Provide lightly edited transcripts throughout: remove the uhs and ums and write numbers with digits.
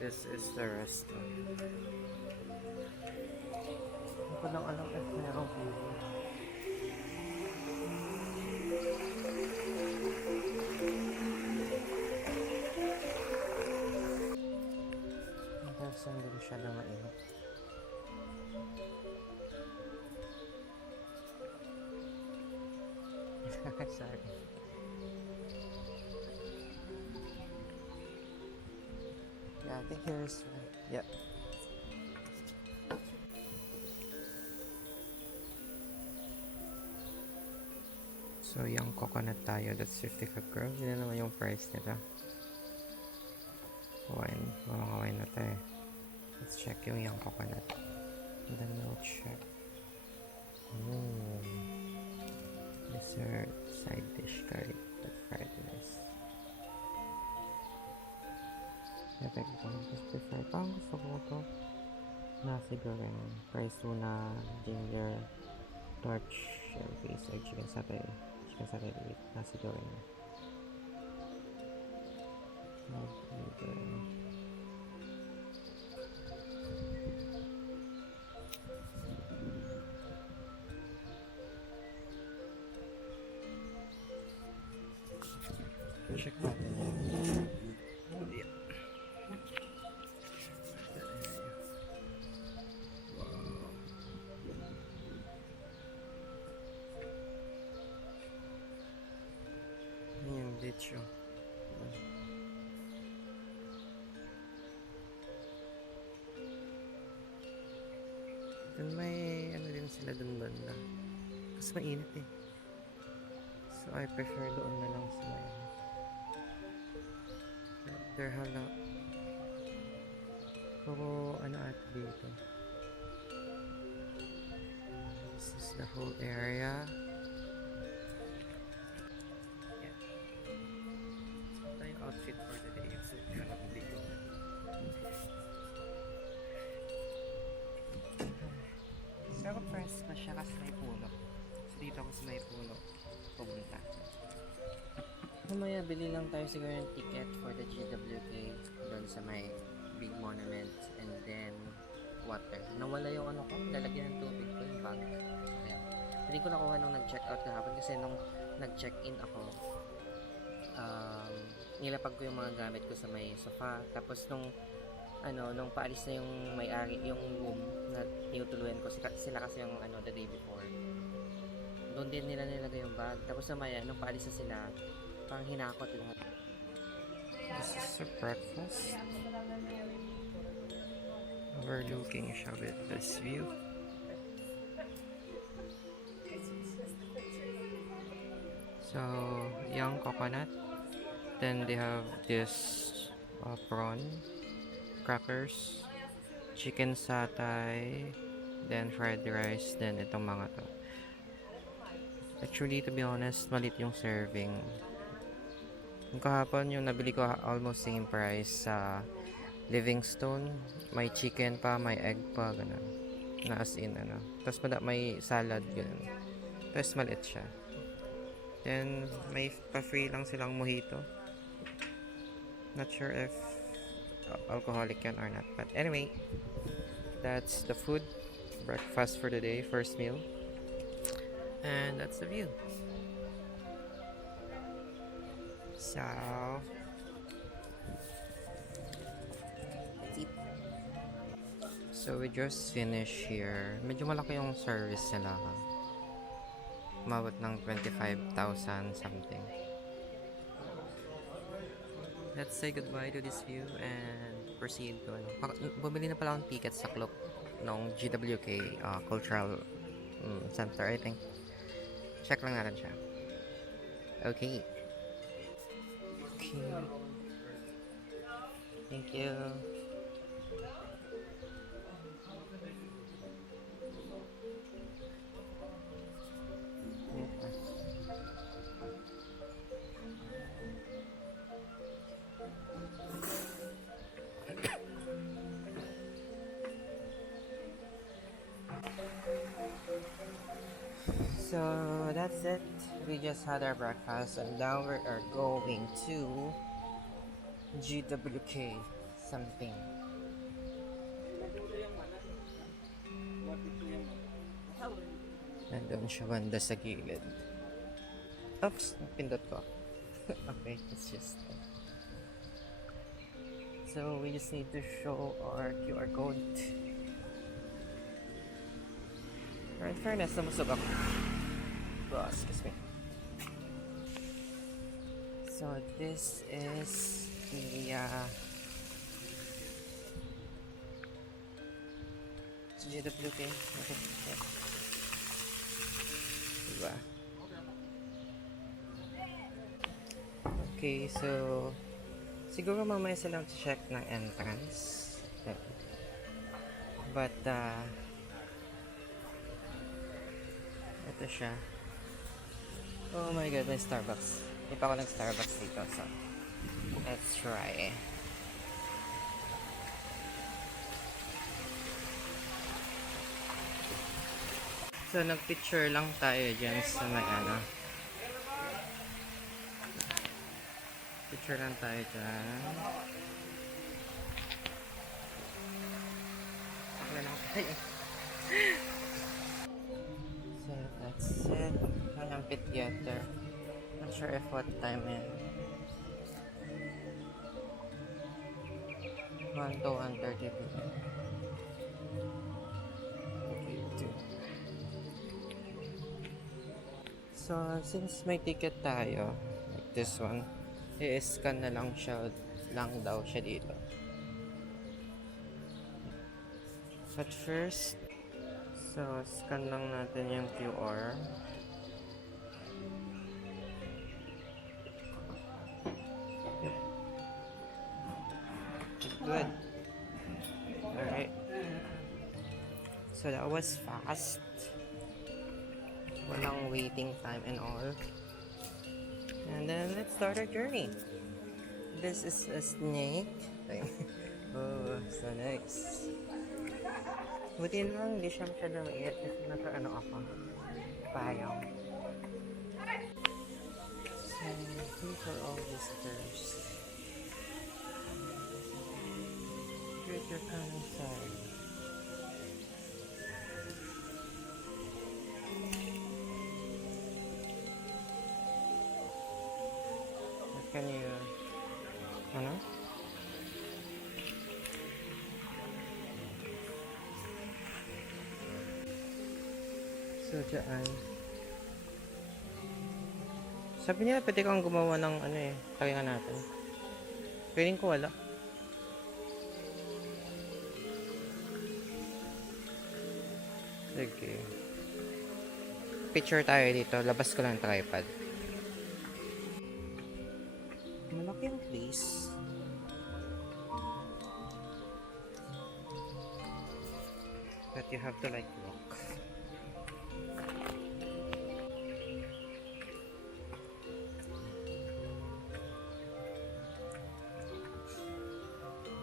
This is the restaurant. Hindi ko lang alam if mayroong video. Kasi hindi masyado mainit. Sorry. Yeah, I think here's yeah. So, yung coconut tayo, that's 55 girls. Yun na naman yung price nila. Wine. Mga wine na tayo. Let's check yung coconut. And then we'll check. Dessert, side dish, curry, fried rice. Epic one. Just prefer. Parang gusto ko ito. Nasi goreng, rice tuna, ginger, torch, shellfish, or chicken satay with nasi goreng. Check natin. Yung lechon. Then may ano din sila dun banda. Kasi mainit eh. So I prefer doon na lang sa may there hala. Puro ano at dito. This is the whole area. Yeah. So ito yung outfit for the day. So hanap dito. Pero fresh pa siya kasi may puno. So dito ako sa may puno pumunta. Mamaya bili lang tayo siguro ng ticket for the GWK doon sa may big monument and then water. Nawala yung ano ko, lalagyan ng tubig ko yung bag. Ayan. Hindi ko nakuha nung nag-check out kahapon kasi nung nag-check-in ako nilapag ko yung mga gamit ko sa may sofa. Tapos nung nung paalis na yung may-ari, yung room na tinutuluyan ko sila kasi yung the day before. Doon din nila nilagay yung bag. Tapos namaya, nung paalis na sila, parang hinakot lahat. This is a breakfast. Overlooking siya with this view. So, young coconut. Then they have this prawn, crackers, chicken satay, then fried rice, then itong mga to. Actually, to be honest, malit yung serving. Yung kahapon yung nabili ko almost same price sa Livingstone. May chicken pa, may egg pa, ganun. Na as in, Tapos may salad, ganun. Tapos maliit siya. Then, may pa-free lang silang mojito. Not sure if alcoholic yan or not. But anyway, that's the food. Breakfast for the day, first meal. And that's the view. So, that's it. So, we just finished here. Medyo malaki yung service nila. Umabot ng 25,000 something. Let's say goodbye to this view and proceed to bumili na pala akong ticket sa clock ng GWK Cultural Center, I think. Check lang natin siya. Okay. Thank you. So that's it. We just had our breakfast and now we are going to GWK. something. Nandun siya banda sa gilid. Oops, pindot ko. Okay, it's just so we just need to show our QR code. In fairness, namusog ako. Oh, excuse me. So this is the GWK. Okay. Diba? Okay, so siguro mamaya silang check ng entrance. But ito siya. Oh my god, may Starbucks. Hindi pa ako nag-Starbucks dito, so let's try. So nag-picture lang tayo dyan sa may picture lang tayo dyan. Pakla lang tayo. So that's it. Ang amphitheater. Not sure if what time in. 1 to 1:30 p.m. Okay, 2. So since may ticket tayo, like this one, i-scan na lang daw siya dito. But first, so scan lang natin yung QR. Yep. Good. Alright. So that was fast. Walang waiting time and all. And then let's start our journey. This is a snake. Oh, so nice. Buti lang, hindi siya masyadong iit kasi naka-ano ako. Payong. So, these are all visitors. Great, you're coming inside. Can you, ano? So, dyan. Sabi niya, pwede kang gumawa ng ano eh, pakinga natin. Feeling ko wala. Sige. Picture tayo dito. Labas ko lang ang tripod. Malaki ang place. But you have to like walk.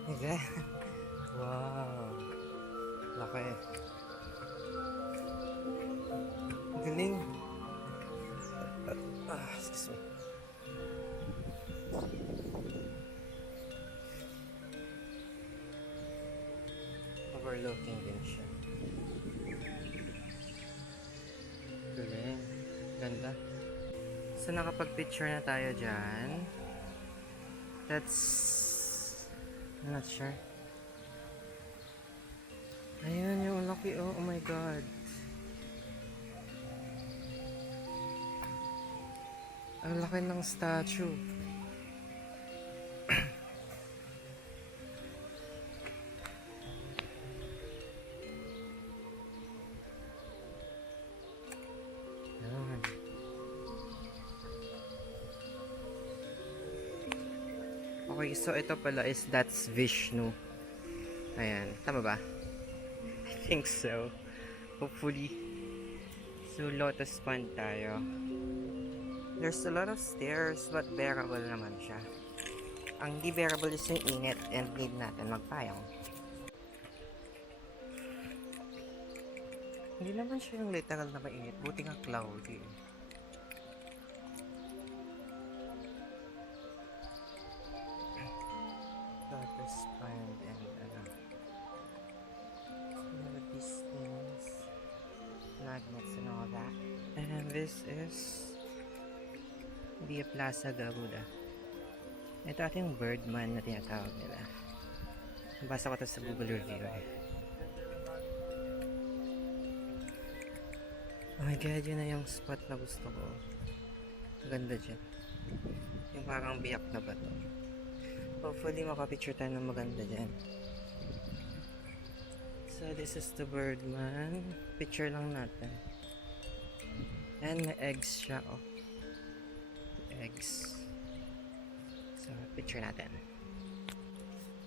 Okay. Wow. Laki. Galing. Excuse me. Overlooking din siya. Galing. Ganda. So nakapag-picture na tayo dyan. I'm not sure. Ayan yung laki. Oh my god. Ang laki ng statue. Ayan. Okay, so ito pala is that's Vishnu. Ayan, tama ba? I think so. Hopefully. So lotus pond tayo. There's a lot of stairs but bearable naman siya. Ang di bearable is yung init and need natin magpayong. Hindi naman siya yung literal na mainit. Buti nga cloudy. Lotus pond. This is Via Plaza Garuda. Ito ating Birdman na tinatawag nila. Nabasa ko ito sa Google review eh. Oh my god, yun na yung spot na gusto ko. Ganda dyan. Yung parang biyak na bato. Hopefully makapicture tayo ng maganda dyan. So this is the Birdman. Picture lang natin. And may eggs siya, oh. Eggs. So, picture natin.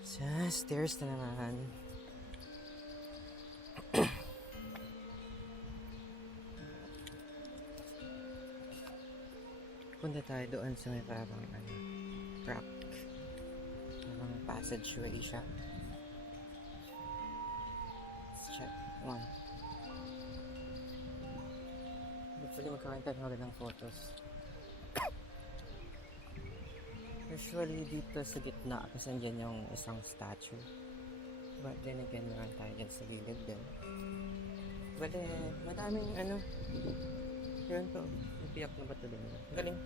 So, stairs na naman. Punta tayo doon sa may parang track. Parang passageway siya. Let's check. One. Hopefully magkakaroon tayo ng magandang photos. Usually dito sa gitna kasi andyan yung isang statue. But then again, meron tayo dyan sa gilid din. But madaming yun to. Yung piyak na bato din. Galing.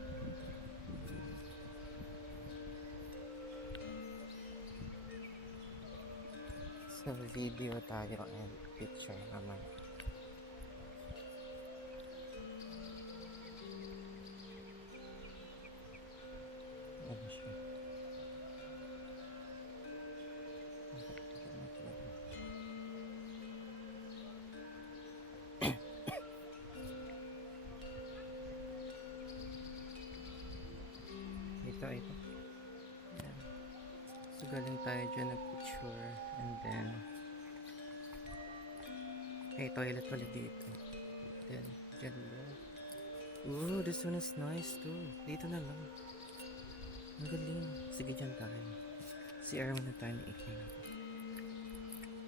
So video tayo and picture naman. Ano siya? Ito. Ayan. So galing tayo dyan nag-picture and then may toilet ulit dito. Then dyan ba? Ooh, this one is nice too. Dito na lang. Ang galing. Sige, dyan tayo. CR muna tayo ng ikon.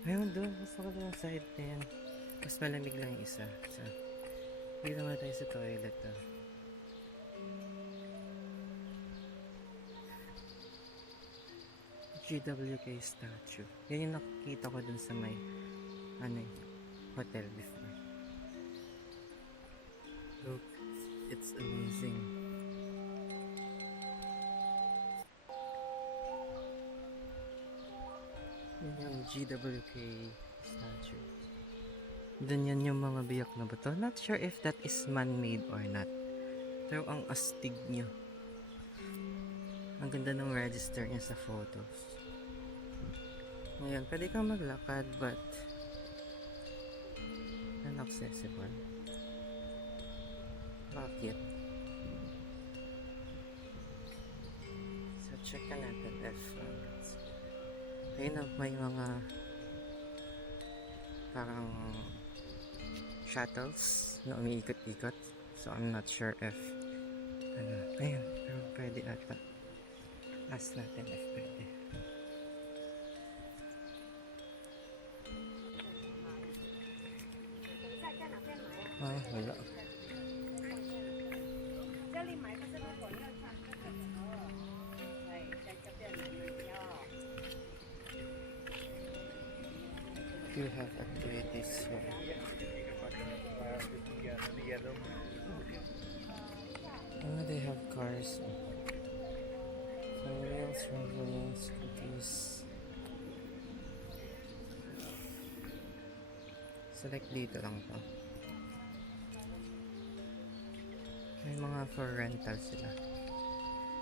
Ayun doon. Mas maganda yung side na yan. Mas malamig lang yung isa. So, dito muna tayo sa toilet. GWK statue. Yan yung nakikita ko dun sa may hotel before. Look, it's amazing. Yan yung GWK statue. Then yan yung mga biyak na bato. Not sure if that is man-made or not. Pero ang astig niya. Ang ganda ng register niya sa photos. Ngayon, pwede kang maglakad but inaccessible. Bakit? So, check na natin if ayun, may mga parang shuttles na umiikot-ikot. So, I'm not sure if ayun, pero pwede ata. Ask natin if pwede. Wala. You have activities here. Oh, they have cars. Rails, railways, scooters. Select dito lang to. May mga for rental sila.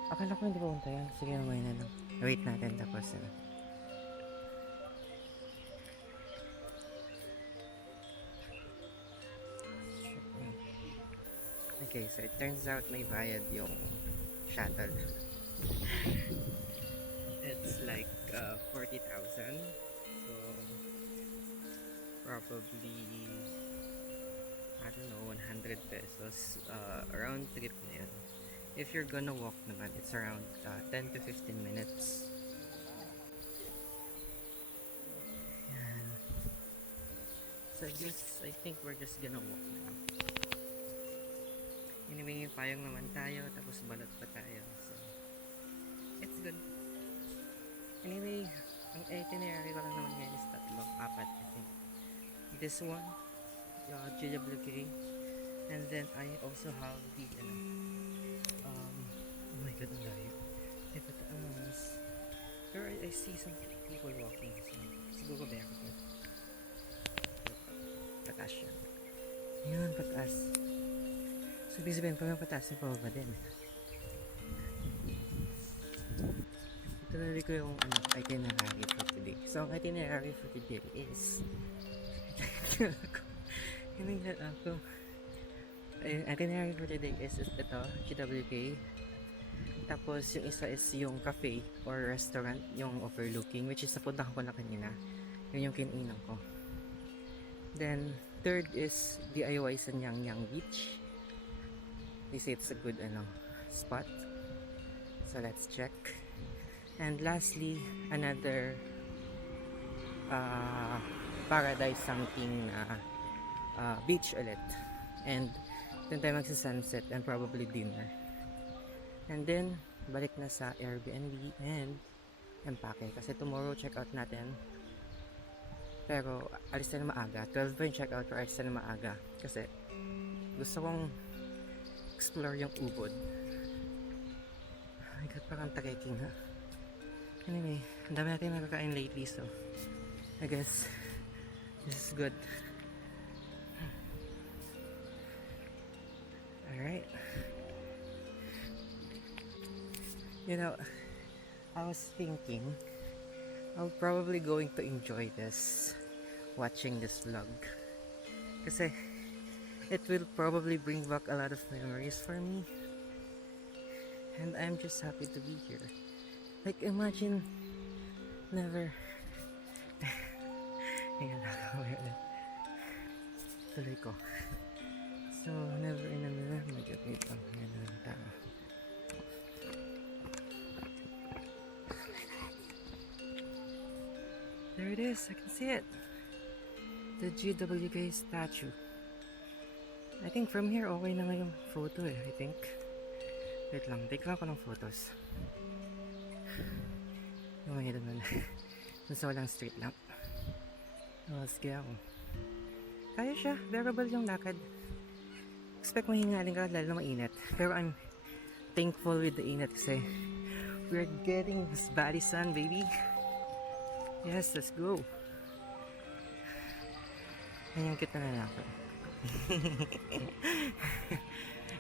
Akala ko hindi pupunta yan. Sige, mamaya na lang. Wait natin tapos Okay, so it turns out may bayad yung shuttle. It's like 40,000. So probably I don't know, 100 pesos around trip na yun. If you're gonna walk naman, it's around 10 to 15 minutes. Yan. So I think we're just gonna walk now. Anyway, payong naman tayo, tapos balot pa tayo. So, it's good. Anyway, ang itinerary ko lang naman ngayon is 3, 4 I think. This one, GWK, And then I also have the oh my god, ang layo. Ay, pataas. Pero I see some people walking. So, siguro barefoot na. Pataas siya. Yun, pataas. So, ibig sabihin, pag pataas na pababa din. Ito ko yung itinerary for today. So, ang itinerary for today is hinignan ako. Itinerary for today is ito, GWK. Tapos, yung isa is yung cafe or restaurant, yung overlooking, which is napuntahan ko na kanina. Yun yung kininan ko. Then, third is DIY sa Nyang Nyang Beach. They say it's a good spot. So, let's check. And lastly, another paradise something beach ulit. And then tayo magsa-sunset and probably dinner. And then, balik na sa Airbnb and empake. Kasi tomorrow check out natin. Pero alis na maaga. 12 pa yung check out or alis na maaga. Kasi gusto kong explore yung ubod. Oh my god, parang takeking ha. Anyway, ang dami natin nakakain lately, so I guess this is good. Alright. You know, I was thinking I'm probably going to enjoy this, watching this vlog. Kasi it will probably bring back a lot of memories for me. And I'm just happy to be here. Like, imagine, never, ayan, tuloy ko. So, never in a million, mag-update lang, ayan na lang tao. There it is, I can see it. The GWK statue. I think from here, okay na nga yung photo I think. Wait lang, take lang ako ng photos. Lumahid naman. Dun sa walang street lamp. Sige ako. Kaya siya. Bearable yung lakad. Expect mahingalin ka lalo na mainit. Pero I'm thankful with the init kasi we're getting this body sun, baby. Yes, let's go. Yan yung cute na lalaki.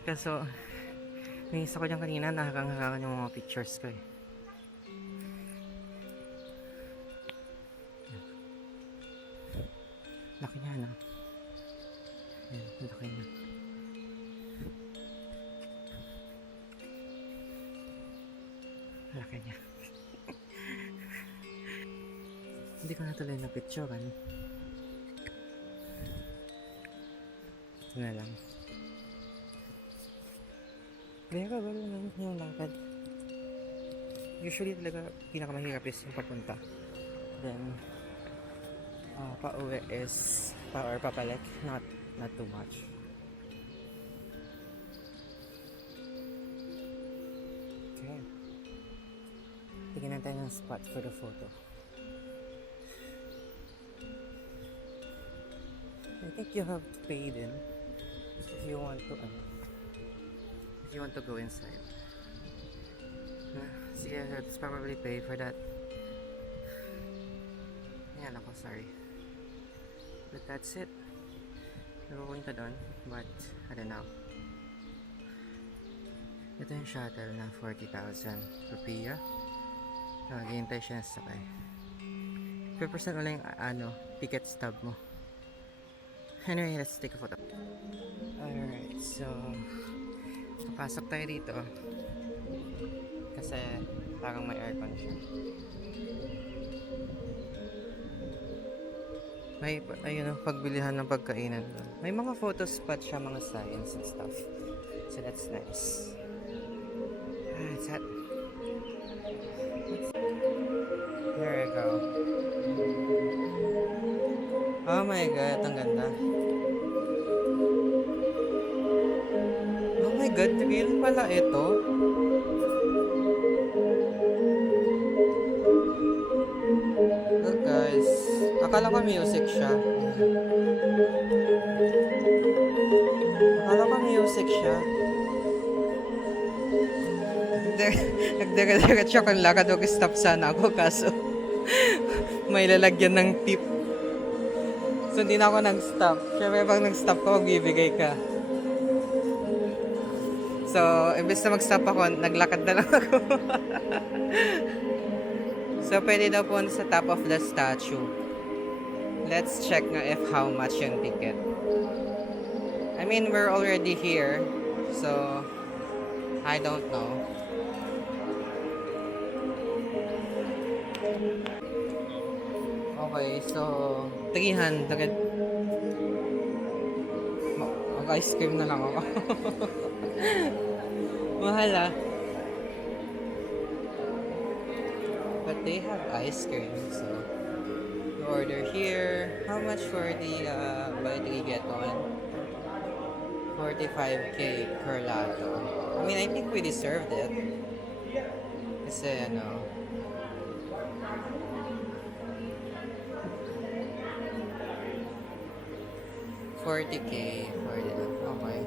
Kaso, nangis ako dyan kanina, nakakanghakangan yung mga pictures ko Laki niya, no? Ayan, laki niya. Laki niya. Hindi ko natuloy na picture, ano? Ito na lang. Pero wala naman yung lakad. Usually talaga pinakamahirap is yung papunta. Then, pa-uwi is or papalik, not too much. Okay. Tingnan tayo ng spot for the photo. I think you have to pay din if you want to go inside. So yeah, let's probably pay for that. Yan ako, sorry. But that's it. Napupunta doon, but I don't know. Ito yung shuttle na 40,000 rupiah. Naghihintay siya na sakay. 5% wala yung ticket stub mo. Anyway, let's take a photo. Alright, so papasok tayo dito kasi parang may aircon siya. May pagbilihan ng pagkainan doon. May mga photo spot siya, mga signs and stuff. So that's nice. It's hot. There we go. Oh my god, ang ganda. Oh my god, real pala ito. Look guys, akala ko music siya. Akala siya. Nagdira-diretso kang lakad, mag-stop sana ako kaso may lalagyan ng tip. So hindi na ako nag-stop. Siyempre pag nag-stop ka, magbibigay ka. So, imbes na mag-stop ako, naglakad na lang ako. So, pwede daw po sa top of the statue. Let's check nga if how much yung ticket. I mean, we're already here. So, I don't know. Okay, so 300. Mag-ice cream na lang ako. Mahal ah. But they have ice cream, so you order here. How much for the buy 3 get 1? 45k per lato. I mean, I think we deserved it. Kasi ano, $40k for that. Okay.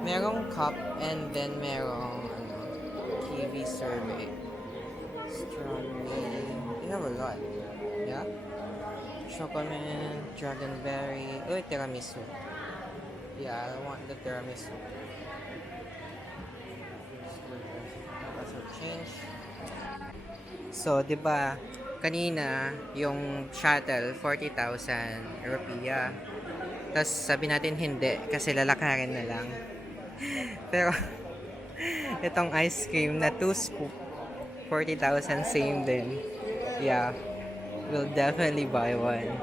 Merong cup and then merong ano, TV survey. Strawberry. They have a lot. Yeah? Chocolate, dragonberry. Oh, tiramisu. Yeah, I want the tiramisu. Change. So, 'di ba? Kanina yung shuttle 40,000 rupiah. Tapos sabi natin hindi kasi lalakarin na lang. Pero itong ice cream na 2 scoop 40,000 same din. Yeah. We'll definitely buy one.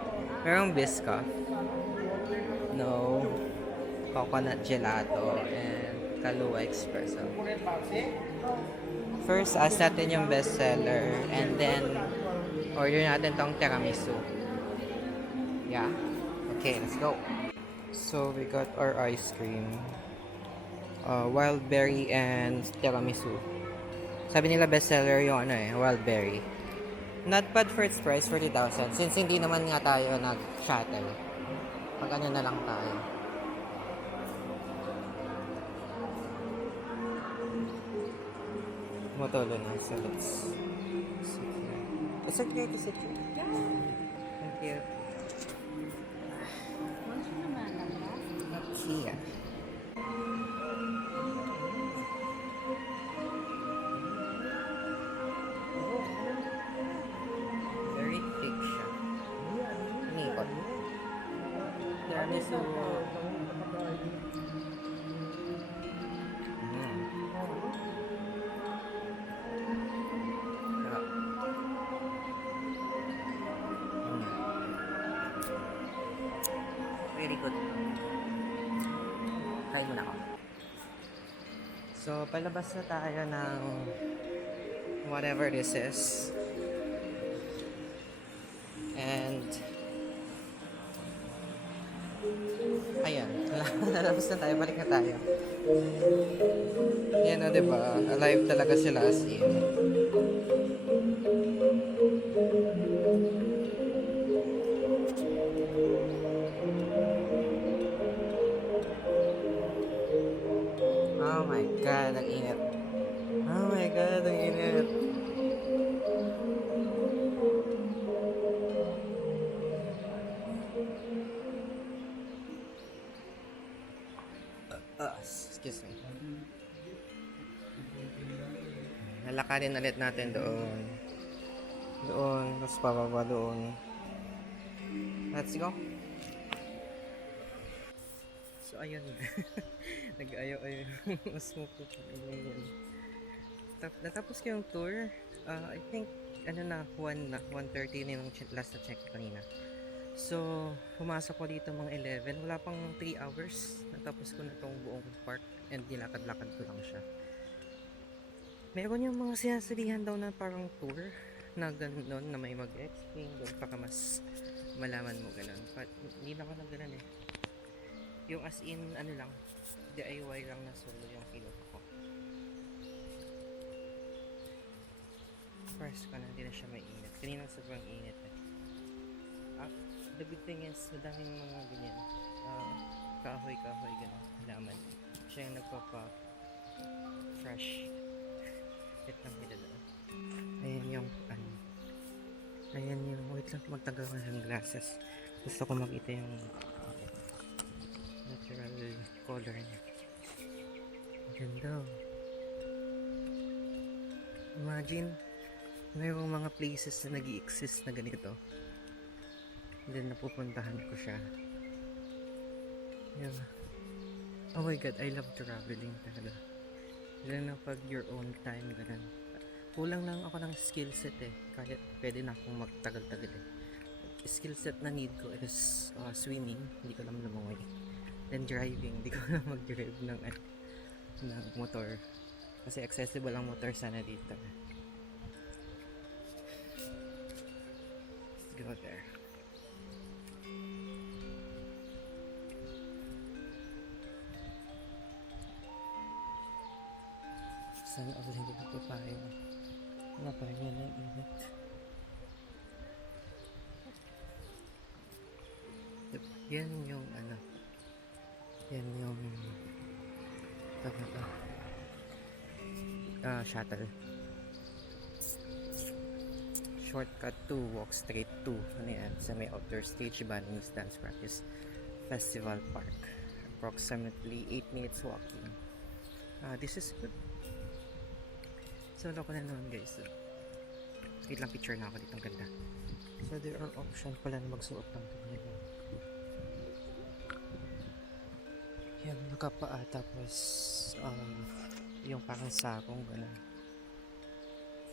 Merong Biscoff. No. Coconut gelato and Kahlua espresso. First, ask natin yung bestseller and then order natin tong tiramisu. Yeah. Okay, let's go. So, we got our ice cream. Wild berry and tiramisu. Sabi nila bestseller yung ano wild berry. Not bad for its price, 40,000. Since hindi naman nga tayo nag-shuttle. Pag ano na lang tayo. Motolo na. So, let's sit here. It's okay to sit here. Thank you. Here. Very thick siya. Nikot. Tiramisu. Sarap. Very good. Try mo na ako. So, palabas na tayo ng whatever this is. And ayan, nalabas na tayo, balik na tayo. Yan o, diba? Alive talaga sila as in. Oh my God, ang init. Oh my God, ang init. Excuse me. Lalakarin ulit natin doon. Doon, tapos pababa doon. Let's go. So, ayun. Nag-ayo-ayo. Mas mukha. Natapos ko yung tour. I think, 1:30 na yung last na check kanina. So, pumasok ko dito mga 11. Wala pang 3 hours. Natapos ko na tong buong park and nilakad-lakad ko lang siya. Meron yung mga sinasalihan daw na parang tour na gano'n na may mag-explain doon baka mas malaman mo gano'n. But hindi na ako na gano'n eh. Yung as in, lang, DIY lang na solo yung kinuha ko. First ko na, hindi na siya mainit. Kanina sobrang init eh. The good thing is, madaming mga ganyan. Kahoy-kahoy, gano'n. Halaman. siya yung nagpapa fresh. Wait lang, pinadaan. Ayan yung ano. Ayan yung, wait lang, magtagal ko ng glasses. Gusto ko makita yung natural color niya. Ganda. Imagine, mayroong mga places na nag-i-exist na ganito. Then napupuntahan ko siya. Yeah. Oh my god, I love traveling talaga. Lang na pag your own time, ganun. Kulang lang ako ng skill set eh. Kaya pwede na akong magtagal-tagal eh. Skill set na need ko is swimming, hindi ko alam lumangoy. Then driving, hindi ko alam mag-drive ng motor. Kasi accessible ang motor sana dito. Let's go there. Sana all hindi ko tayo. Wala pa rin yan ang init. Yan yung ano. Yan yung shuttle. Shortcut to, walk straight to. Ano yan? Sa may outdoor stage, Bunnings Dance Practice Festival Park. Approximately 8 minutes walking. This is good. Solo ko na naman guys. Wait lang, picture na ako dito. Ang ganda. So there are option pala na magsuot ng ganyan. Yan, nakapaa. Tapos yung parang sakong gano'n.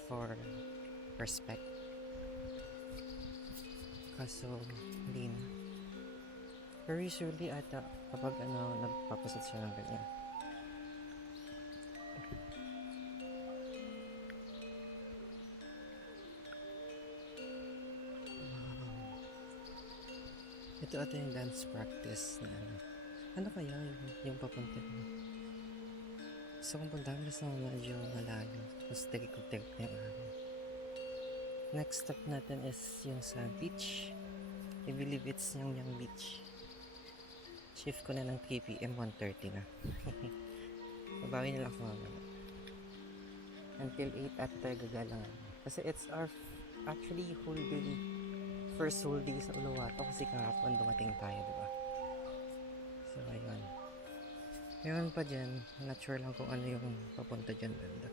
For respect. Kaso hindi na. Pero usually ata kapag nagpapasat siya ng ganyan. Ito ata yung dance practice na ano kaya yung papunta ko. So kung punta ko sa medyo malayo, tapos take na yung araw. Next stop natin is yung sa beach. I believe it's yung beach. Shift ko na ng 3 PM, 1:30 na. Babawi nila ako mamaya. Until 8 at tayo gagalangan. Kasi it's our actually whole day. First whole day sa Uluwatu kasi kahapon dumating tayo, diba? So, ayun. Meron pa dyan. Not sure lang kung ano yung papunta dyan banda.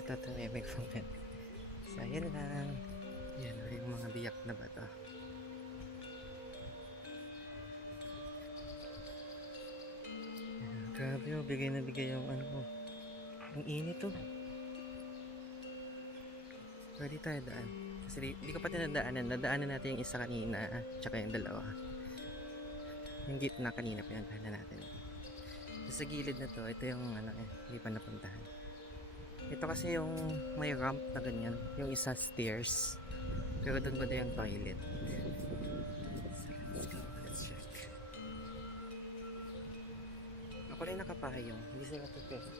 Ito tumimig po yan. So, ayun lang. Yan yung mga biyak na bata. Grabe oh, bigay na bigay yung ano ko. Ang init oh. Pwede tayo daan. Kasi di ko pa tinadaanan. Nadaanan natin yung isa kanina. Tsaka yung dalawa. Yung gitna kanina pinagdaanan natin. Sa gilid na to, ito yung hindi pa napuntahan. Ito kasi yung may ramp na ganyan. Yung isa stairs. Pero doon ba yung toilet? So let's go. Let's check. Ako rin nakapahayong. Hindi sila tutulog.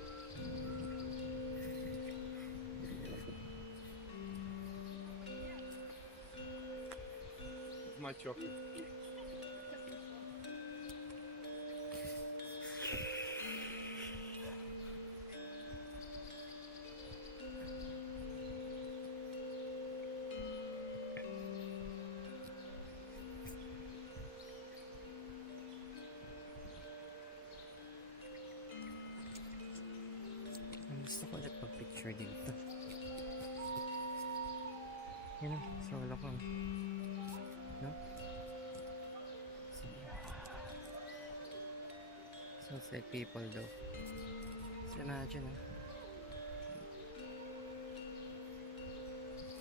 My chocolate. Gusto ko ulit pag-picture dito. Yun o, solo ko. No? Sunset people though. So imagine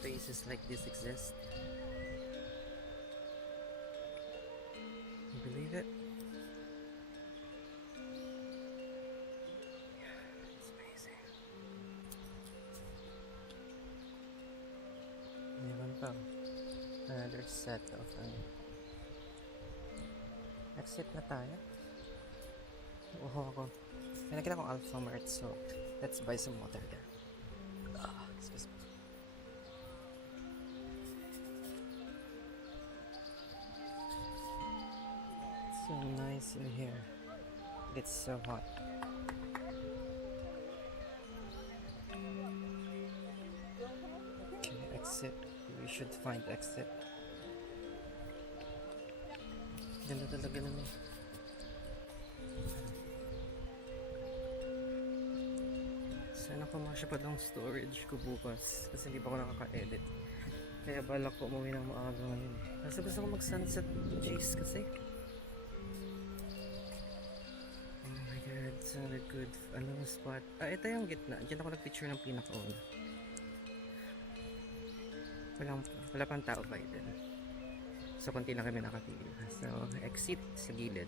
places like this exist. You believe it? It's amazing. Meron pa another set of exit na tayo. Ako. May nakita kong Alpha Mart, so let's buy some water there. Excuse me. nice in here. It's so hot. Okay, exit. We should find exit. Ganda talaga naman. Sana kumasya pa ng storage ko bukas kasi hindi pa ako nakaka-edit. Kaya balak ko umuwi ng maaga ngayon. Kasi gusto ko mag-sunset chase kasi. Oh my god, such a good spot. Ito yung gitna. Diyan ako nag-picture ng pinaka-una. Wala pang tao by then. So, konti lang kami nakapili. So, exit sa gilid.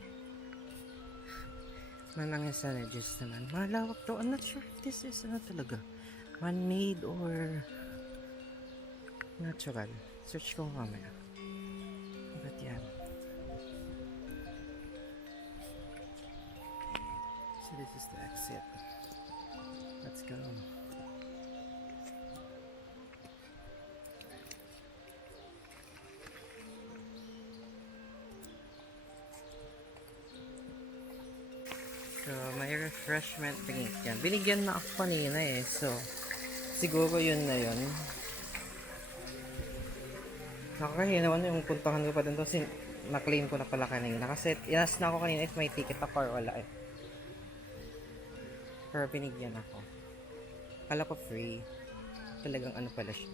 Manangisan na just naman. Malawak to. I'm not sure if this is talaga. Man-made or natural. Search ko mamaya. But yan. So this is the exit. Let's go. So, may refreshment drink yan. Binigyan na ako kanina eh. So, siguro yun na yun. Nakakahiya naman yung puntahan ko pa dun kasi na-claim ko na pala kanina. Kasi inas na ako kanina if may ticket ako or wala eh. Pero binigyan ako. Kala ko free. Talagang ano pala siya.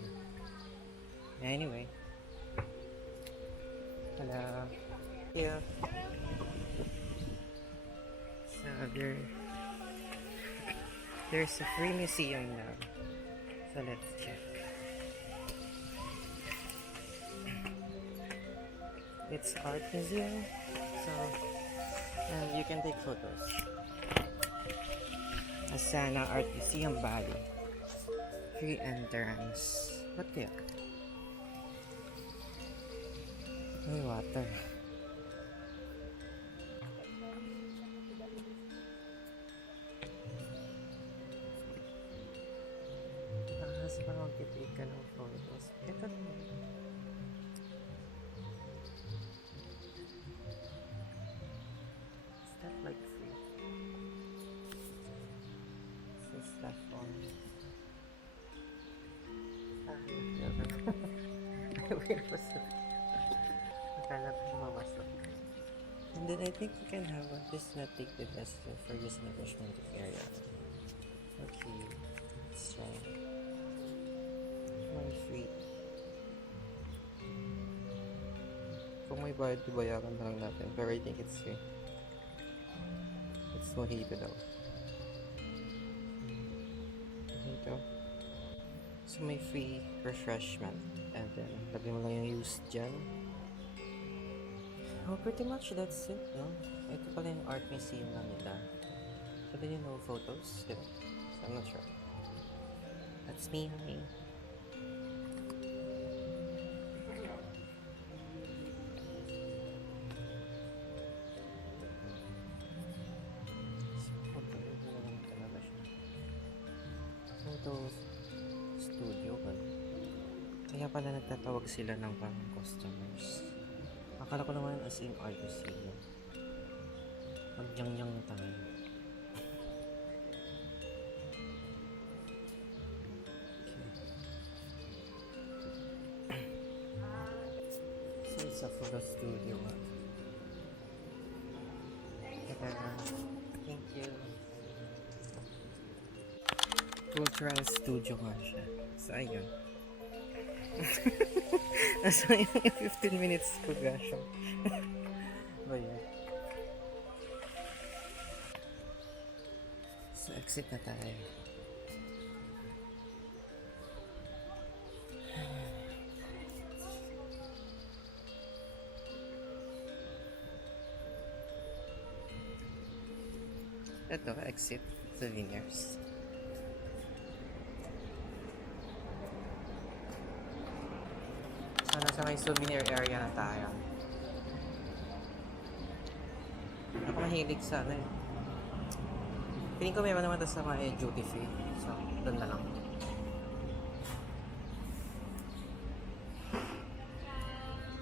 Anyway. Hello. Yeah. So there's a free museum now. So let's check. It's art museum. So and you can take photos. Asana Art Museum Bali. Free entrance. What kaya? May water. Kasi parang magtitake ka ng photos. Ito naman. Is that like free? Is that on? Where was it? Akala ko mabasok. And then I think we can have one. This not take the best for this refreshment area. Okay. Let's try. One free. Kung may bayad, bayaran na lang natin. Pero I think it's free. It's mojito daw. Mojito. So may free refreshment. And then, lagyan mo lang yung used dyan. Oh, pretty much that's it, no? Ito pala yung art museum na nila. So, then you know photos? Diba? So, I'm not sure. That's me, honey. Photo studio ba? Kaya pala nagtatawag sila ng parang customers. Akala ko naman as in art museum. Mag-yang-yang tayo. Okay. So it's a photo studio. Thank you. Cultural studio nga siya. So ayun. Nasa yung 15 minutes ko gasyo. Ba yun? So exit na tayo. Ito, exit souvenirs. So, nasa may souvenir area na tayo. Ako mahilig sa ano eh. Piling ko meron naman sa mga duty free. So, doon na lang.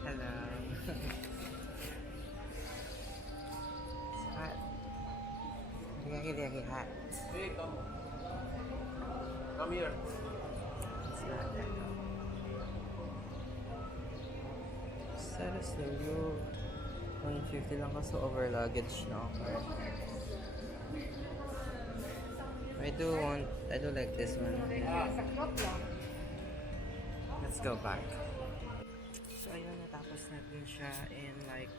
Hello. very hot. Hey, come. Come here. It's not that hot. Sana studio. 150 lang kaso over luggage na ako. I do like this one. Let's go back. So ayun, natapos natin siya in like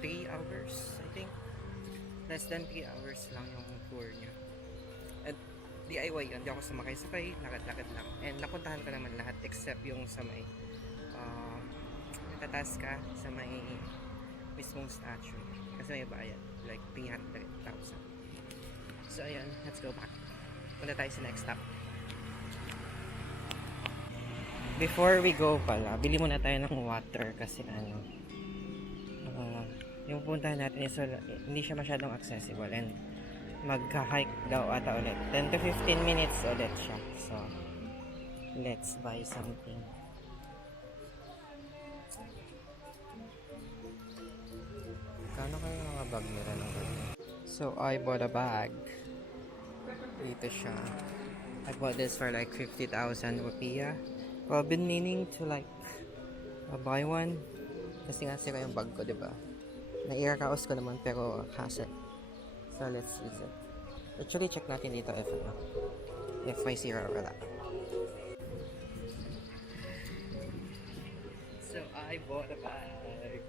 3 hours, I think. Less than 3 hours lang yung tour niya. At DIY yun, hindi ako sumakay-sakay, lakad-lakad lang. And napuntahan ko naman lahat except yung sa may natataas ka sa may mismong statue. Kasi may bayad, like 300,000. So ayun, let's go back. Punta tayo sa next stop. Before we go pala, bili muna tayo ng water kasi yung puntahan natin is hindi siya masyadong accessible and magka-hike daw ata ulit. 10 to 15 minutes ulit siya. So, let's buy something. Kano kayo mga bag nila ng ganyan? So, I bought a bag. Dito siya. I bought this for like 50,000 rupiah. Well, I've been meaning to like buy one. Kasi nga sira yung bag ko, diba? Na-earkaos ko naman pero hassle. So, let's use it. Actually, check natin dito if may sira or wala. So, I bought a bag.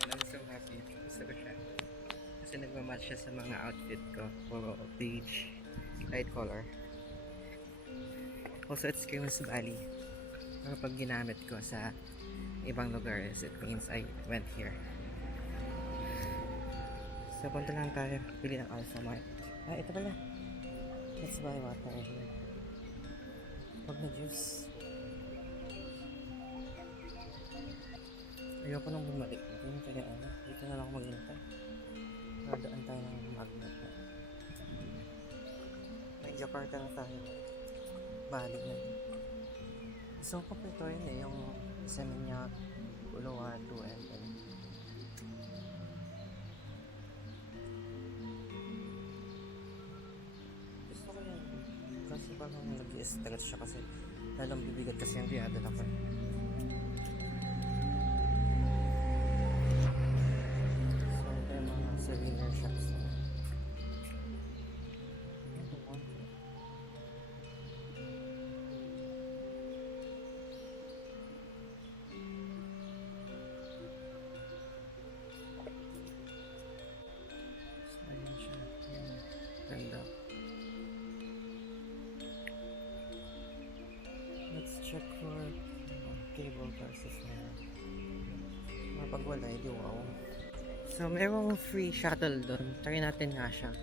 And I'm so happy. Gusto ko siya. Kasi nagmamatch siya sa mga outfit ko. Puro beige, light color. Also, it screams Bali. Kapag ginamit ko sa ibang lugares, it means I went here. So, punta lang tayo. Pili ng Alphamart. Ah, ito pala. Let's buy water here. Huwag na juice. Ayoko nang bumalik. Kaya dito na lang ako maghintay. Nadaan tayo ng magnet. May Jakarta na tayo. Balik na din. So, ko pa ito yun yung Seminyak, Uluwatu, and gusto ko yan. Kasi parang nag-i-stretch siya kasi lalong bibigat kasi yung dinadala ko. So, ito yung mga souvenir shops. Let's check for cable prices na. Kapag wala, hindi wow. So, mayroong free shuttle doon. Try natin nga siya.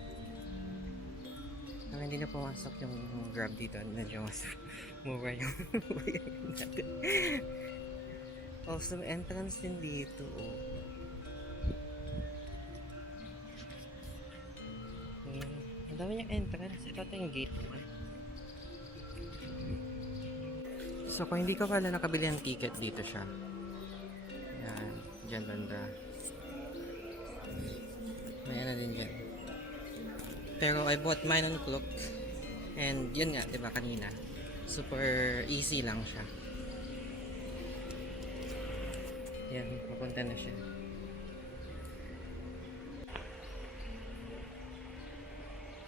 Pero hindi na pumasok yung Grab dito. Medyo mas mura yung natin. Also, may entrance din dito. Oh. Ang dami niyang entrance. Ito yung gate naman. So, kung hindi ka pala nakabili ng ticket, dito siya. Yan. Diyan banda. May ano din dyan. Pero I bought mine on Klook. And yun nga, diba kanina. Super easy lang siya. Yan, papunta na siya.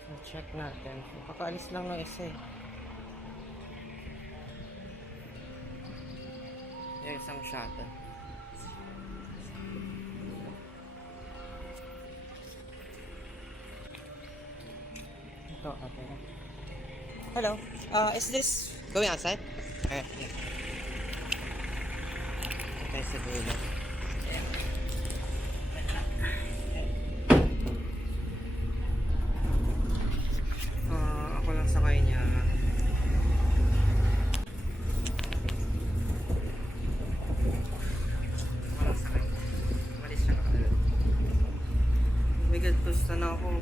So, check natin. Kakaalis lang ng isa eh. Yung isang shuttle. Ito, ate. Hello. Is this going outside? Alright, yeah. Ito tayo sa dulo. Ayan. Ako lang sakay niya. Gusto na ako.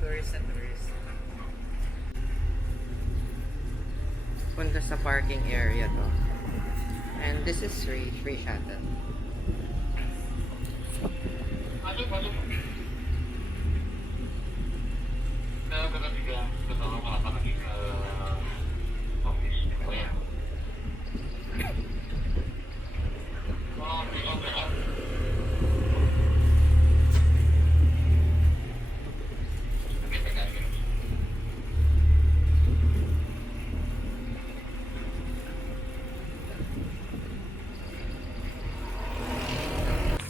Tourist na tourist. papunta sa parking area to. And this is free shuttle.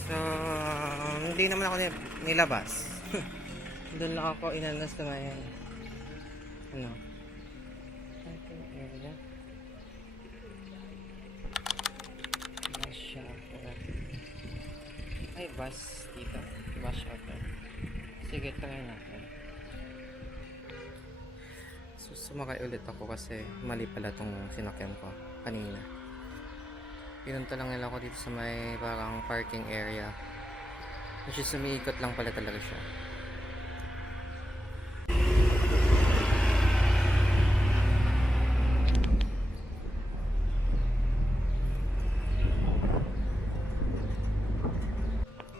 So, hindi naman ako nilabas. Doon lang ako inanas na ngayon. Ano? Parking area. Bus shelter. Ay, bus dito. Bus shelter. Sige, try natin. So, sumakay ulit ako kasi mali pala tong sinakyan ko kanina. Pinunta lang nila ako dito sa may parang parking area. Which is umiikot lang pala talaga siya.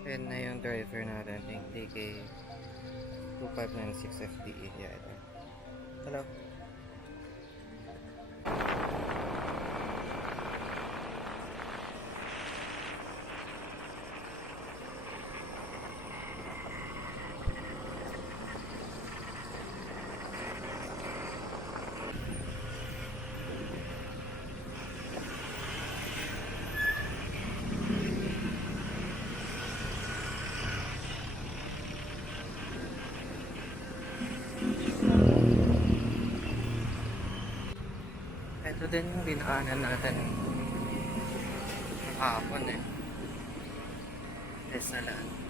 Ayan na yung driver natin, yung DK 2596 FDE. Yeah, ito. Hello. Ito din yung dinaanan natin kahapon eh. Desalan.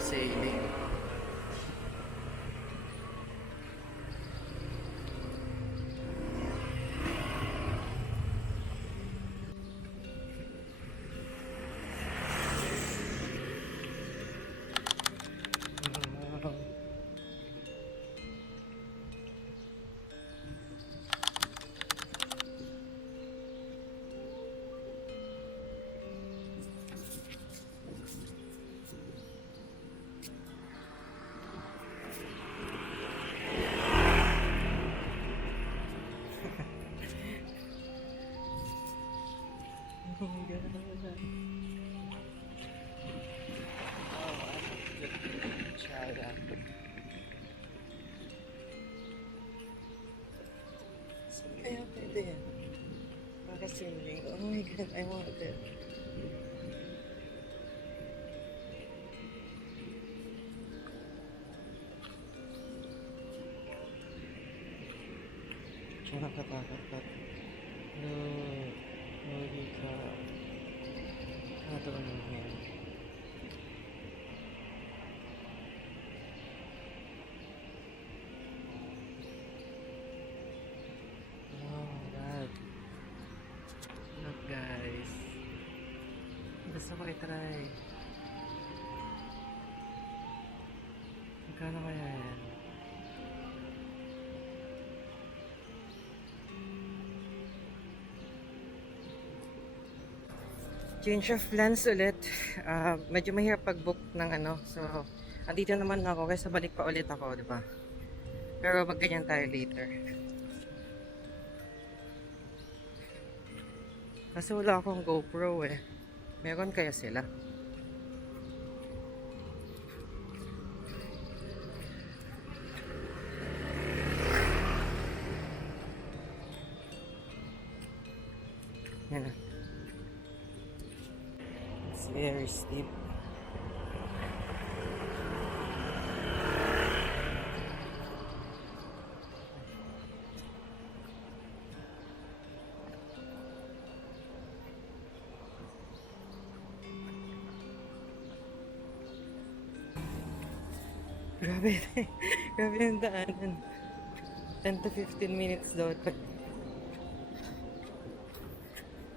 Sailing. Oh my god. Try that. Kaya pwede yan. Para swimming. Oh my god, I want it. Siya nakatakot pa. No. Holy cow. Ano ito ang nangyayari? Oh my god. Look guys. try. Magkano kaya yan? Change of plans ulit. Medyo mahirap pag-book ng ano. So, andito naman ako kaysa balik pa ulit ako, di ba? Pero magganyan tayo later. Kasi wala akong GoPro eh. Meron kaya sila? Yan na. It's very steep. Grabe, grabe yung daanan. 10 to 15 minutes daw.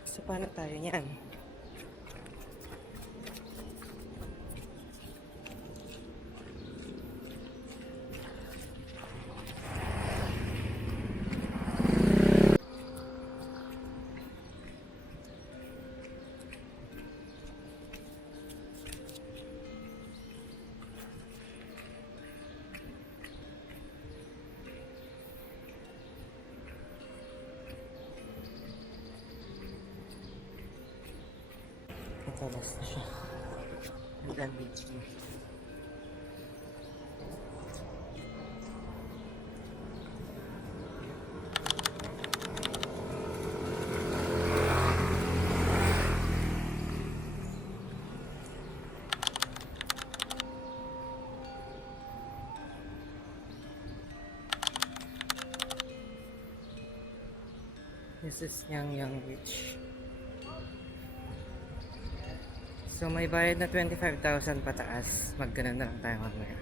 So, paano tayo niyan? Ito, last na siya. Hanggang beach na. This is Yang Beach. So may bayad na 25,000 pataas. Magganon na lang tayo mamaya.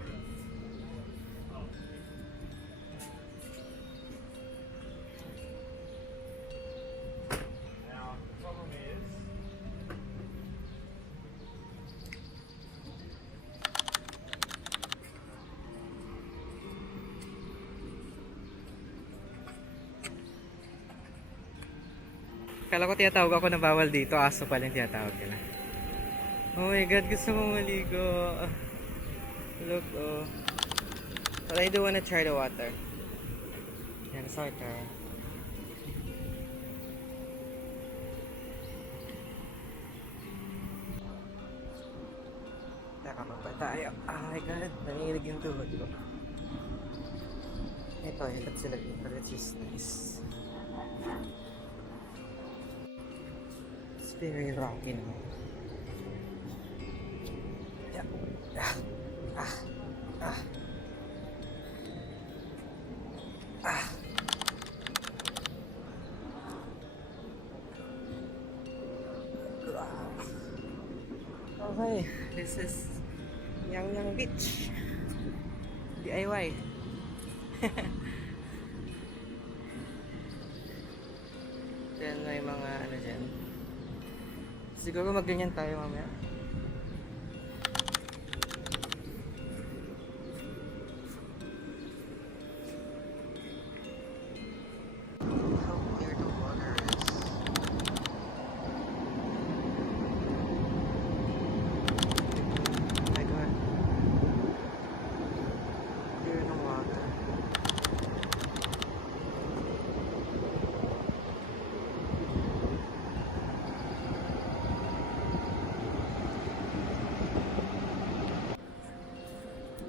Kala ko tinatawag ako na bawal dito. Aso pala yung tinatawag nila. Oh my god, gusto mo maligo. Look, oh. But I do wanna try the water. Yan, sorter. Teka pa tayo. Oh my god, nanginginig yung tuhod ko. Ito, hilap sila dito. Which is nice. It's very rocky naman. Okay, this is Yang Beach. DIY. Then may mga ano dyan. Siguro magganyan tayo mamaya. How clear the water is. Oh my god. Clear the water.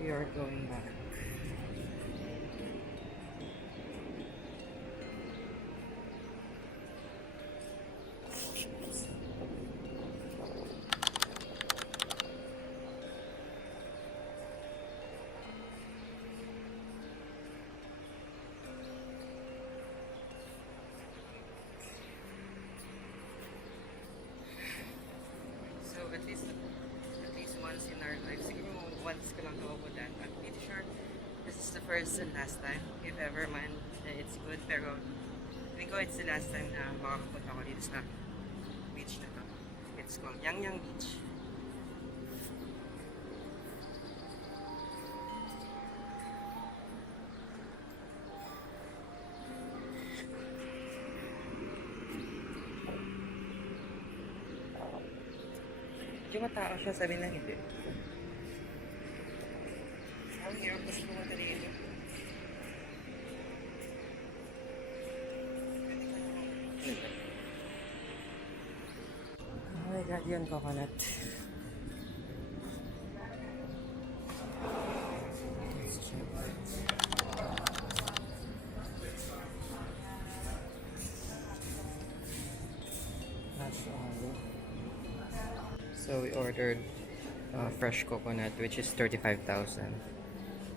We are going back. So at least once in our life, siguro once ka lang kawawalan. I'm pretty sure this is the first and last time. If ever man, it's good. Pero hindi ko it's the last time na makakapunta ko dito sa beach na to. It's called Yang Beach. Medyo matao siya, sabi na hindi. Ang hirap kasi pumunta dito. Oh my god, yun, coconut. Let's check. That's all. So we ordered fresh coconut which is 35,000.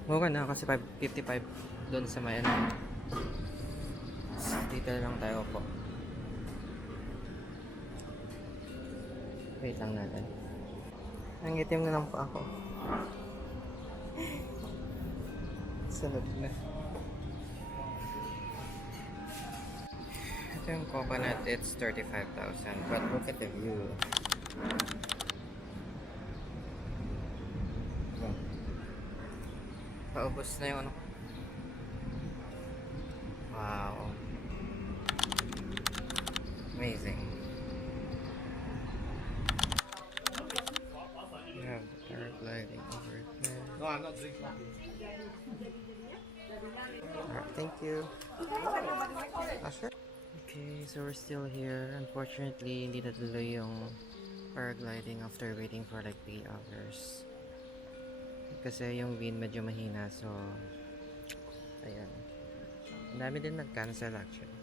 Mura na kasi 555 doon sa may ano. Dito lang tayo po. Wait lang natin. Ang itim na lang po ako. Sunod na. Ito yung coconut, it's 35,000. But look at the view. Paubos na yung ano. Wow. Amazing. We have paragliding over there. No, I'm not drinking. Alright, thank you. Sure. Okay, so we're still here. Unfortunately, hindi natuloy yung paragliding after waiting for like 3 hours. Kasi yung wind medyo mahina, so ayan. Ang dami din nag-cancel actually.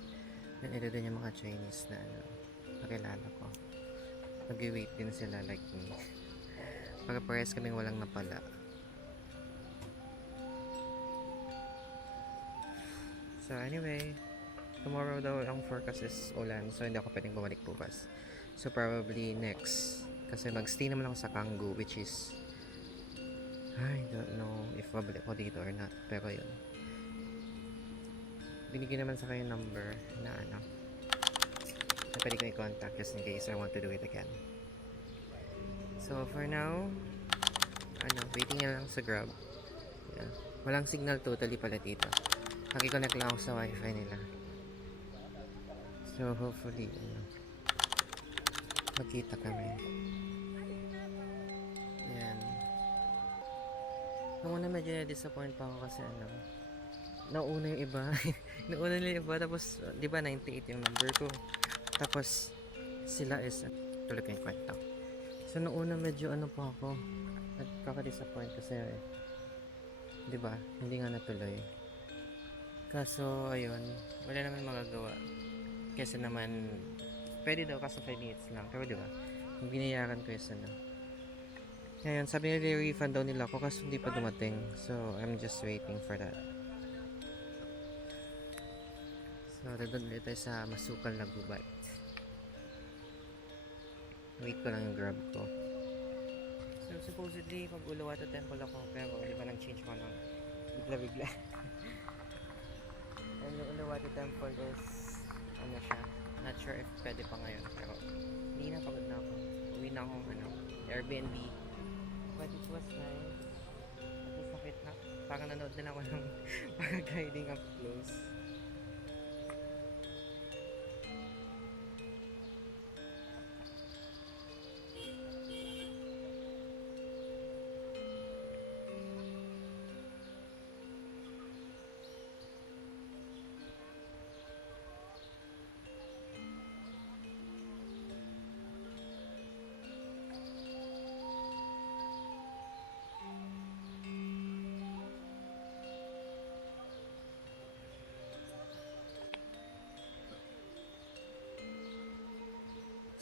Yan, ito din yung mga Chinese na ano, nakilala ko. Nag-wait din sila like me. Pagka-pares kaming walang napala. So anyway, tomorrow daw ang forecast is ulan, so hindi ako pwedeng bumalik bukas. So probably next, kasi mag-stay naman ako sa Canggu, which is I don't know if babalik ko dito or not, pero yun. Binigyan naman sa kayo number na ano, na pwede ko i-contact just in case I want to do it again. So for now, ano, waiting na lang sa Grab. Yeah. Walang signal totally pala dito. Nakikonnect lang ako sa wifi nila. So hopefully, ano, magkita kami. Yan. Nung una medyo na-disappoint pa ako kasi ano, nauna yung iba. Nauna nila yung iba, tapos di ba 98 yung number ko. Tapos sila is, tuloy ko yung kwento. So nung una medyo ano pa ako, nagkaka-disappoint kasi di ba, hindi nga natuloy. Kaso ayun, wala naman magagawa. Kasi naman, pwede daw kaso 5 minutes lang. Pero di ba, yung binayaran ko is ano. Ngayon, sabi nila refund daw nila ako kasi hindi pa dumating. So, I'm just waiting for that. So, dagdag ulit tayo sa Masukal na Gubat. Wait ko lang yung Grab ko. So, supposedly, pag Uluwatu Temple ako, pero di ba nang-change ko ng bigla-bigla. And yung Uluwatu Temple is, ano siya, not sure if pwede pa ngayon, pero hindi na, pagod na ako. Uwi na akong ano, Airbnb. But it was nice. At least nakit na, parang nanood din ako ng paragliding up close.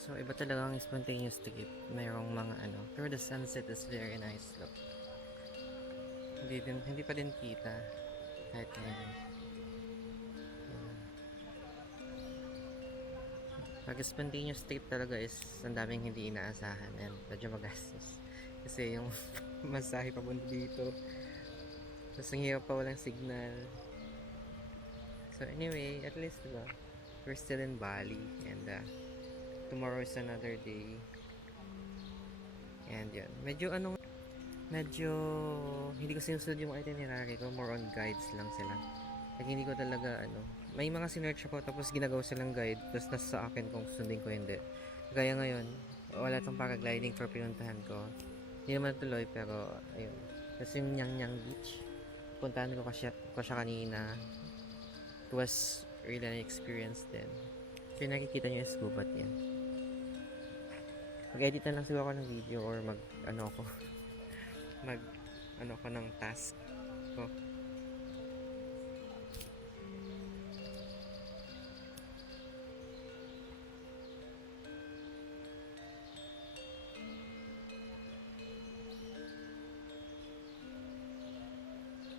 So, iba talaga ang spontaneous trip. Mayroong mga ano. Pero the sunset is very nice, look. Hindi pa din kita. Kahit ngayon. Pag spontaneous trip talaga is ang daming hindi inaasahan and medyo magastos. Kasi yung masahe papunta dito. Tapos ang hirap pa, walang signal. So anyway, at least diba, we're still in Bali and tomorrow is another day. And yun, medyo hindi ko sinusunod yung itinerary ko, more on guides lang sila. Like hindi ko talaga may mga sinearch ako tapos ginagawa silang guide tapos nasa sa akin kung sundin ko hindi. Gaya ngayon, wala tong paragliding for pinuntahan ko. Hindi naman tuloy pero ayun. Tapos yung Nyang Nyang Beach, puntahan ko siya kanina. It was really an experience din. So yung nakikita nyo yung scuba yan. Mag-edit na lang siguro ako ng video or mag ano ko ng task ko.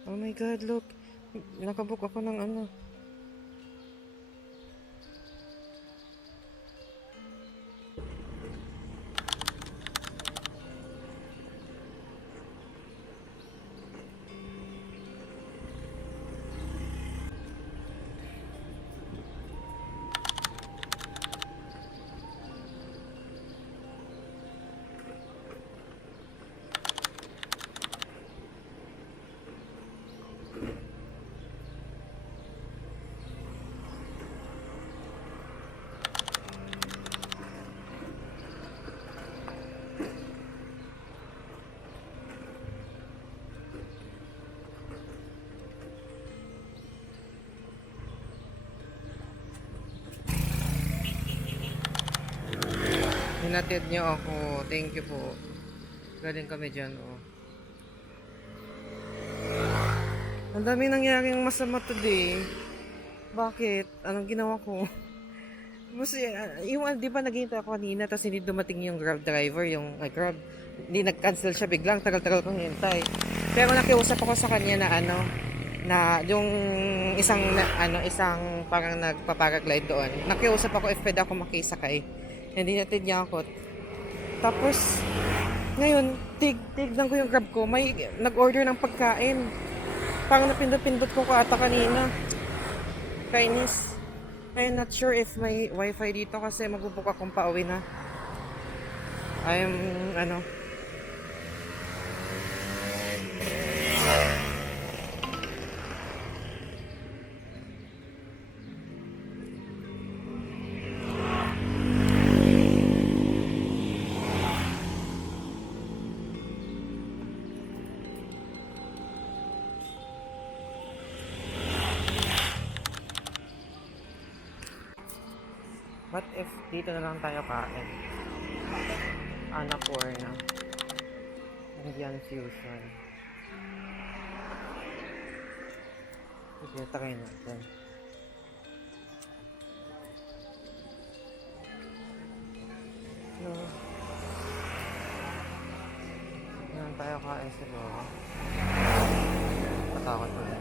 Oh my god, look. Nakabook ako ng ano. Hinatid niyo ako. Thank you po. Galing kami dyan, oh. Ang dami nangyaring masama today. Bakit? Anong ginawa ko? Kasi, yung, di ba naghihintay ako kanina, tapos hindi dumating yung Grab driver, yung Grab. Hindi nag-cancel siya biglang, tagal-tagal kong hintay. Pero nakiusap ako sa kanya na na yung isang parang nagpaparaglide doon. Nakiusap ako if pwede ako makisakay. Hindi natin niya ako. Tapos, ngayon, tignan ko yung Grab ko. May nag-order ng pagkain. Parang napindot-pindot ko ata kanina. Kainis. I'm not sure if may wifi dito kasi magbubuk akong pauwi na. I'm, what if dito na lang tayo kain? Annapurna. Indian fusion. Sige, try natin. No. Dito na lang tayo kain siguro. Patakot ko din.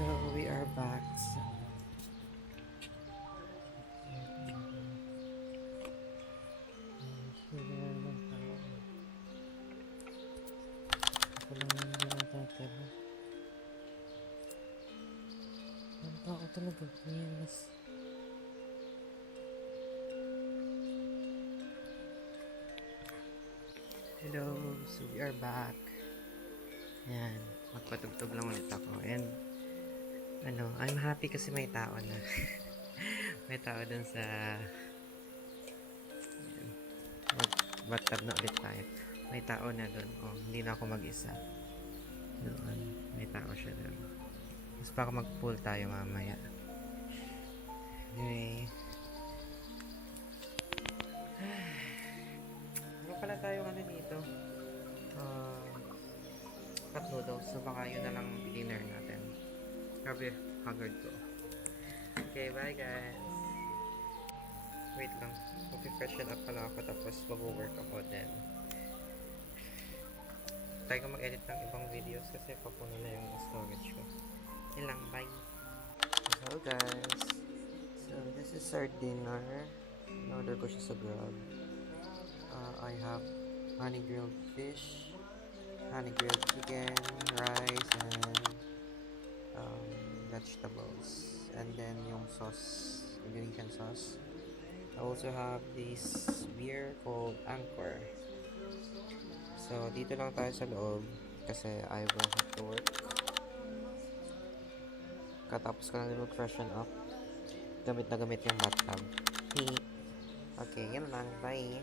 So we are back. So, ko lang hindi natatira. Ang tao talaga, yes. Hello, so we are back. Yan, magpatugtog lang ulit ako. And, I'm happy kasi may tao na. May tao dun sa bathtub na ulit tayo. May tao na dun. Oh, hindi na ako mag-isa. Doon. May tao siya dun. Mas baka mag-pool tayo mamaya. Anyway. Ano pala tayo dito? Cup noodles. So baka yun na lang dinner natin. Grabe, haggard ko. Okay, bye guys. Wait lang. Mag-freshen up pala ako tapos mag-work ako then. Try ko mag-edit ng ibang videos kasi papuno na yung storage ko. Yun lang, bye! Hello guys! So this is our dinner. In-order ko siya sa Grab. I have honey grilled fish, honey grilled chicken, rice, and vegetables. And then yung sauce, Indonesian sauce. I also have this beer called Anchor. So, dito lang tayo sa loob kasi I will have to work. Katapos ko lang din mag-freshen up. Gamit na gamit yung bathtub. Okay, yun lang. Bye!